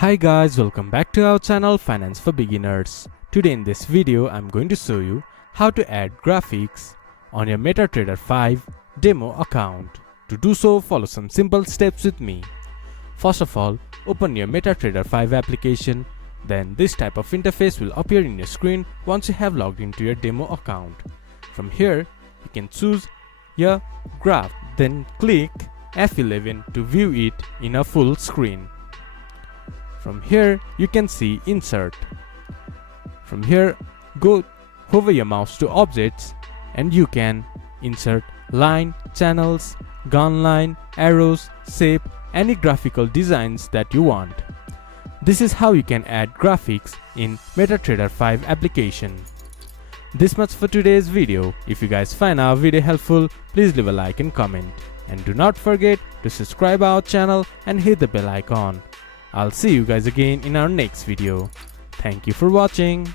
Hi guys, welcome back to our channel Finance for Beginners. Today in this video I'm going to show you how to add graphics on your MetaTrader 5 demo account. To do so, follow some simple steps with me. First of all, open your MetaTrader 5 application. Then this type of interface will appear in your screen once you have logged into your demo account. From here, you can choose your graph, then click F11 to view it in a full screen. From here, you can see Insert. From here, hover your mouse to objects and you can insert line, channels, gun line, arrows, shape, any graphical designs that you want. This is how you can add graphics in MetaTrader 5 application. This much for today's video. If you guys find our video helpful, please leave a like and comment. And do not forget to subscribe our channel and hit the bell icon. I'll see you guys again in our next video. Thank you for watching.